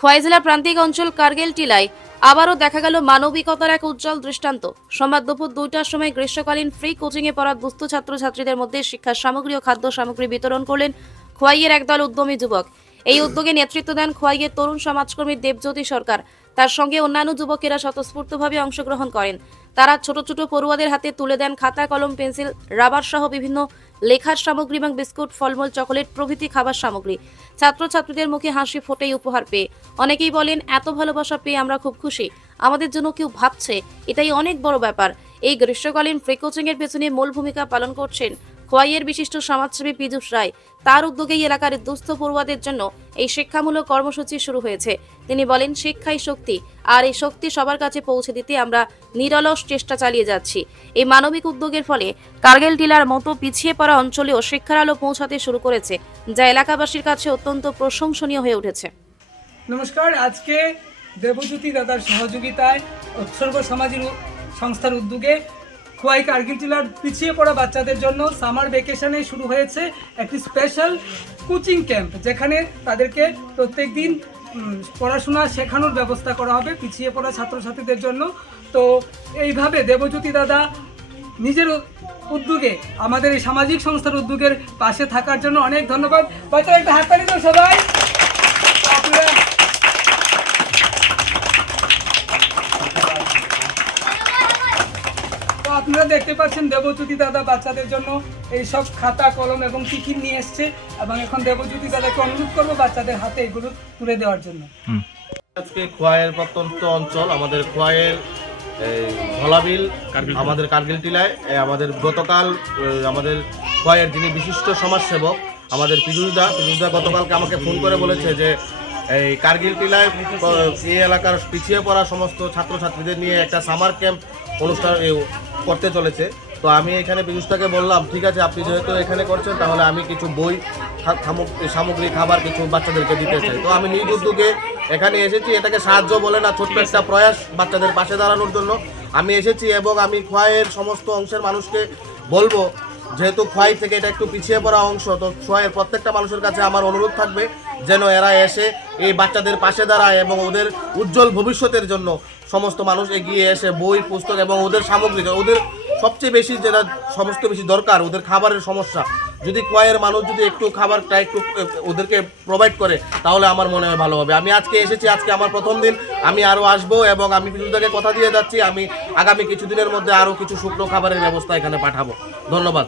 খোয়াই জেলার প্রান্তিক অঞ্চল কার্গিল টিলায় আবারও দেখা গেল মানবিকতার এক উজ্জ্বল দৃষ্টান্ত। সোমবার দুপুর 2টার সময় গ্রীষ্মকালীন ফ্রি কোচিংয়ে পড়া দুস্থ ছাত্রছাত্রীদের মধ্যে শিক্ষার সামগ্রী ও খাদ্য সামগ্রী বিতরণ করলেন খোয়াইয়ের একদল উদ্যমী যুবক। এই উদ্যোগে নেতৃত্ব দেন খোয়াইয়ের তরুণ সমাজকর্মী দেবজ্যোতি সরকার। তার সঙ্গে অন্যান্য যুবকেরা স্বতঃস্ফূর্তভাবে অংশগ্রহণ করেন। তারা ছোট ছোট পড়ুয়াদের হাতে তুলে দেন খাতা, কলম, পেন্সিল, রাবার সহ বিভিন্ন লেখার সামগ্রী এবং বিস্কুট, ফলমূল, চকোলেট প্রভৃতি খাবার সামগ্রী। ছাত্রছাত্রীদের মুখে হাসি ফোটেই উপহার পেয়ে। অনেকেই বলেন, এত ভালোবাসা পেয়ে আমরা খুব খুশি। আমাদের জন্য কেউ ভাবছে, এটাই অনেক বড় ব্যাপার। এই গ্রীষ্মকালীন ফ্রি কোচিং এর পেছনে মূল ভূমিকা পালন করছেন খোয়াইয়ের বিশিষ্ট সমাজসেবী পীযূষ রায়। তার উদ্যোগেই এলাকার দুস্থ পড়ুয়াদের জন্য এই শিক্ষামূলক কর্মসূচি শুরু হয়েছে। তিনি বলেন, শিক্ষাই শক্তি, আর এই শক্তি সবার কাছে পৌঁছে দিতে আমরা নিরলস চেষ্টা চালিয়ে যাচ্ছি। এই মানবিক উদ্যোগের ফলে কার্গিল টিলার মতো পিছিয়ে পড়া অঞ্চলেও শিক্ষার আলো পৌঁছাতে শুরু করেছে, যা এলাকাবাসীর কাছে অত্যন্ত প্রশংসনীয় হয়ে উঠেছে। নমস্কার। আজকে দেবজ্যোতি দাদার সহযোগিতায় উৎসর্গ সামাজিক সংস্থার উদ্যোগে খোয়াই কার্গিল জেলার পিছিয়ে পড়া বাচ্চাদের জন্য সামার ভ্যাকেশনে শুরু হয়েছে একটি স্পেশাল কোচিং ক্যাম্প, যেখানে তাদেরকে প্রত্যেক দিন পড়াশোনা শেখানোর ব্যবস্থা করা হবে পিছিয়ে পড়া ছাত্রছাত্রীদের জন্য। তো এইভাবে দেবজ্যোতি দাদা নিজের উদ্যোগে আমাদের এই সামাজিক সংস্থার উদ্যোগের পাশে থাকার জন্য অনেক ধন্যবাদ। বাচ্চারা একটা হাত তালি দাও সবাই। আপনারা দেখতে পাচ্ছেন দেবজ্যোতি দাদা বাচ্চাদের জন্য এই সব খাতা, কলম এবং টিফিন নিয়ে এসছে, এবং এখন দেবজ্যোতি দাদাকে অনুরোধ করবো বাচ্চাদের হাতে এগুলো তুলে দেওয়ার জন্য। আজকে খোয়াইয়ের প্রত্যন্ত অঞ্চল আমাদের খোয়াইয়ের ধলাবিল আমাদের কার্গিল টিলায় আমাদের গতকাল আমাদের খোয়াইয়ের যিনি বিশিষ্ট সমাজসেবক আমাদের পীযূষদা গতকালকে আমাকে ফোন করে বলেছে যে এই কার্গিল টিলায় এই এলাকার পিছিয়ে পড়া সমস্ত ছাত্রছাত্রীদের নিয়ে একটা সামার ক্যাম্প অনুষ্ঠান করতে চলেছে। তো আমি এখানে পীযূষদাকে বললাম, ঠিক আছে, আপনি যেহেতু এখানে করছেন তাহলে আমি কিছু বই, সামগ্রী, খাবার কিছু বাচ্চাদেরকে দিতে চাই। তো আমি নিজ উদ্যোগে এখানে এসেছি, এটাকে সাহায্য বলে না, ছোট্ট একটা প্রয়াস বাচ্চাদের পাশে দাঁড়ানোর জন্য আমি এসেছি। এবং আমি খোয়াইয়ের সমস্ত অংশের মানুষকে বলবো, যেহেতু খোয়াই থেকে এটা একটু পিছিয়ে পড়া অংশ, তো খোয়াইয়ের প্রত্যেকটা মানুষের কাছে আমার অনুরোধ থাকবে যেন এরা এসে এই বাচ্চাদের পাশে দাঁড়ায় এবং ওদের উজ্জ্বল ভবিষ্যতের জন্য সমস্ত মানুষ এগিয়ে এসে বই, পুস্তক এবং ওদের সামগ্রী, ওদের সবচেয়ে বেশি যেটা সমস্ত বেশি দরকার ওদের খাবারের সমস্যা, যদি খোয়াইয়ের মানুষ যদি একটু খাবারটা একটু ওদেরকে প্রোভাইড করে তাহলে আমার মনে হয় ভালো হবে। আমি আজকে এসেছি, আজকে আমার প্রথম দিন, আমি আরও আসবো এবং আমি পীযূষদাকে কথা দিয়ে যাচ্ছি আমি আগামী কিছুদিনের মধ্যে আরও কিছু শুকনো খাবারের ব্যবস্থা এখানে পাঠাবো। ধন্যবাদ।